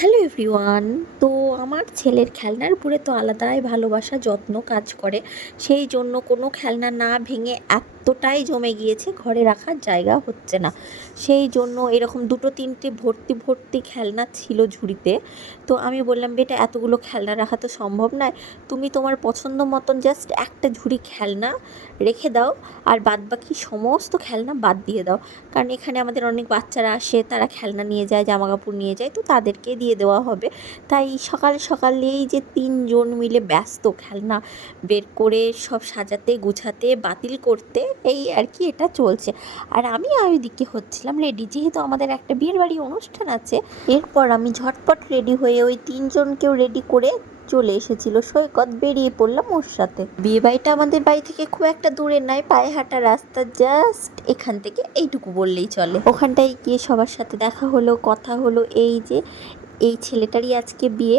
Hello everyone. তো আমার ছেলের খেলনার উপরে তো আলাদাই ভালোবাসা যত্ন কাজ করে। সেই জন্য কোনো খেলনা না ভেঙে এতটাই জমে গিয়েছে, ঘরে রাখার জায়গা হচ্ছে না। সেই জন্য এরকম দুটো তিনটে ভর্তি ভর্তি খেলনা ছিল ঝুড়িতে। তো আমি বললাম, বেটা এতগুলো খেলনা রাখা তো সম্ভব নয়, তুমি তোমার পছন্দ মতন জাস্ট একটা ঝুড়ি খেলনা রেখে দাও, আর বাদবাকি সমস্ত খেলনা বাদ দিয়ে দাও। কারণ এখানে আমাদের অনেক বাচ্চারা আসে, তারা খেলনা নিয়ে যায়, জামা কাপড় নিয়ে যায়, তো তাদেরকে দিয়ে দেওয়া হবে। তাই সকাল সকালেই যে তিনজন মিলে ব্যস্ত খেলনা বের করে সব সাজাতে গুছাতে বাতিল করতে, এই আর কি এটা চলছে। আর আমি ওইদিকে হচ্ছিলাম রেডি, যেহেতু আমাদের একটা বিয়ের বাড়ি অনুষ্ঠান আছে। এরপর আমি ঝটপট রেডি হয়ে ওই তিনজনকেও রেডি করে চলে এসেছিল সৈকত, বেরিয়ে পড়লাম ওর সাথে। বিয়ে বাড়িটা আমাদের বাড়ি থেকে খুব একটা দূরে নয়, পায়ে হাঁটা রাস্তা, জাস্ট এখান থেকে এইটুকু বললেই চলে। ওখানটায় গিয়ে সবার সাথে দেখা হলো, কথা হলো। এই যে এই ছেলেটারই আজকে বিয়ে,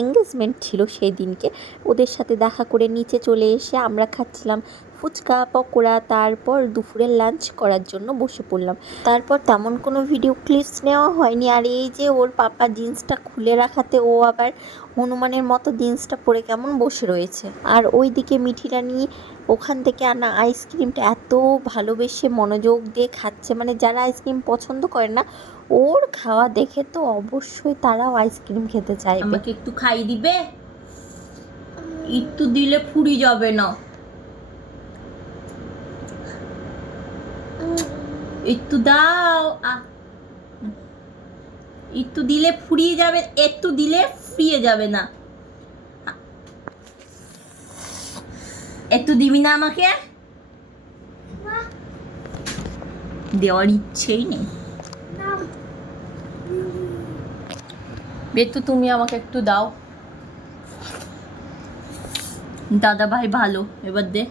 এঙ্গেজমেন্ট ছিল সেই দিনকে। ওদের সাথে দেখা করে নিচে চলে এসে আমরা খাচ্ছিলাম ফুচকা পকোড়া, তারপর দুপুরের লাঞ্চ করার জন্য বসে পড়লাম। তারপর তেমন কোনো ভিডিও ক্লিপস নেওয়া হয়নি। আর এই যে ওর পাপা জিন্সটা খুলে রাখাতে ও আবার হনুমানের মতো জিন্সটা পরে কেমন বসে রয়েছে। আর ওইদিকে মিঠিরা নিয়ে ওখান থেকে আনা আইসক্রিমটা এত ভালোবেসে মনোযোগ দিয়ে খাচ্ছে, যারা আইসক্রিম পছন্দ করে না, ওর খাওয়া দেখে তো অবশ্যই তারাও আইসক্রিম খেতে চাইবে। আমাকে একটু খাই দিবে? একটু দিলে ফুরি যাবে না? একটু দাও। একটু দিলে ফুরিয়ে যাবে, একটু দিলে ফুরিয়ে যাবে না। একটু দিবি না আমাকে? দেওয়ার ইচ্ছেই নেই। বেতু, তুমি আমাকে একটু দাও। দাদা ভাই ভালো, এবার দে।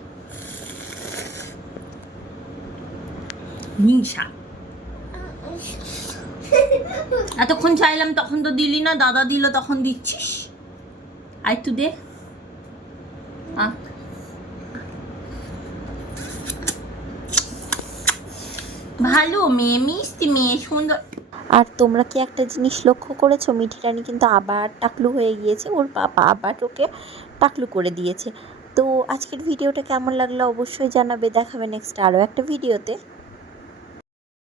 হিংসা। এতক্ষণ চাইলাম তখন তো দিলি না, দাদা দিল তখন দিচ্ছিস। আর একটু দে। ভালো মেয়ে, মিষ্টি মেয়ে, সুন্দর। আর তোমরা কি একটা জিনিস লক্ষ্য করেছো, মিঠি রানী কিন্তু আবার টাকলু হয়ে গিয়েছে, ওর পাপা আবার ওকে টাকলু করে দিয়েছে। তো আজকের ভিডিওটা কেমন লাগলো অবশ্যই জানাবে, দেখাবে নেক্সট আরও একটা ভিডিওতে।